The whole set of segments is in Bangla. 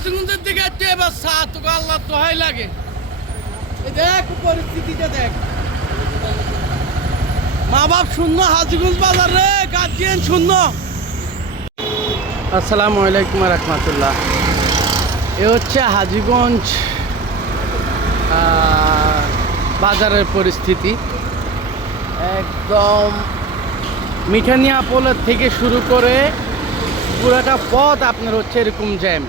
হাজিগঞ্জের দিকে একটু এবার চা তোকে আল্লাহ দোহাই লাগে। এই দেখ পরিস্থিতিটা দেখ, মা বাপ শূন্য, হাজিগঞ্জ বাজার রে গার্জিয়ান শূন্য। আসসালামু আলাইকুম রহমতুল্লাহ। এ হচ্ছে হাজিগঞ্জ বাজারের পরিস্থিতি। একদম মিঠানিয়া পোলের থেকে শুরু করে পুরাটা পথ আপনার হচ্ছে এরকম জ্যাম।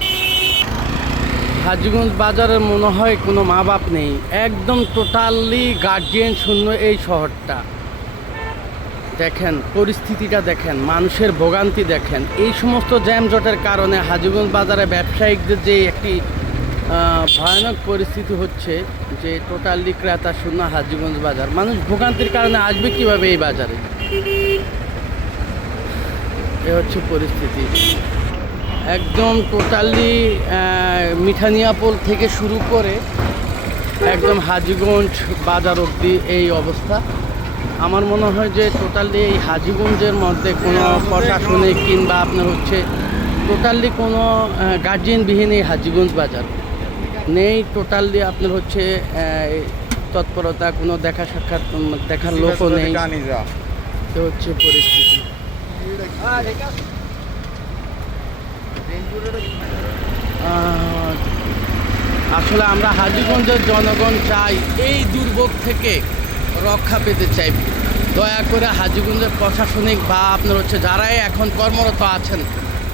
হাজিগঞ্জ বাজারের মনে হয় কোনো মা বাপ নেই, একদম টোটালি গার্জিয়ান শূন্য এই শহরটা। দেখেন পরিস্থিতিটা, দেখেন মানুষের ভোগান্তি, দেখেন এই সমস্ত জ্যামজটের কারণে হাজিগঞ্জ বাজারে ব্যবসায়িকদের যে একটি ভয়ানক পরিস্থিতি হচ্ছে, যে টোটালি ক্রেতা শূন্য হাজিগঞ্জ বাজার। মানুষ ভোগান্তির কারণে আসবে কিভাবে এই বাজারে? এ হচ্ছে পরিস্থিতি। একদম টোটালি মিঠানিয়া পোল থেকে শুরু করে একদম হাজিগঞ্জ বাজার অবধি এই অবস্থা। আমার মনে হয় যে টোটালি এই হাজিগঞ্জের মধ্যে কোনো প্রশাসনিক কিংবা আপনার হচ্ছে টোটালি কোনো গার্জিয়ানবিহীন এই হাজিগঞ্জ বাজার নেই। টোটালি আপনার হচ্ছে তৎপরতা, কোনো দেখা সাক্ষাৎ দেখার লোকও নেই। তো হচ্ছে পরিস্থিতি। আসলে আমরা হাজিগঞ্জের জনগণ চাই এই দুর্ভোগ থেকে রক্ষা পেতে চাই। দয়া করে হাজিগঞ্জের প্রশাসনিক বা আপনার হচ্ছে যারাই এখন কর্মরত আছেন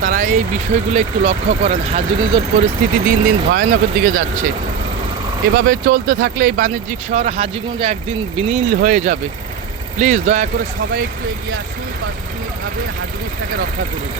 তারা এই বিষয়গুলো একটু লক্ষ্য করেন। হাজিগঞ্জের পরিস্থিতি দিন দিন ভয়ানকের দিকে যাচ্ছে। এভাবে চলতে থাকলে এই বাণিজ্যিক শহর হাজিগঞ্জ একদিন বিলীন হয়ে যাবে। প্লিজ দয়া করে সবাই একটু এগিয়ে আসুন, প্রশাসনিকভাবে হাজিগঞ্জটাকে রক্ষা করুন।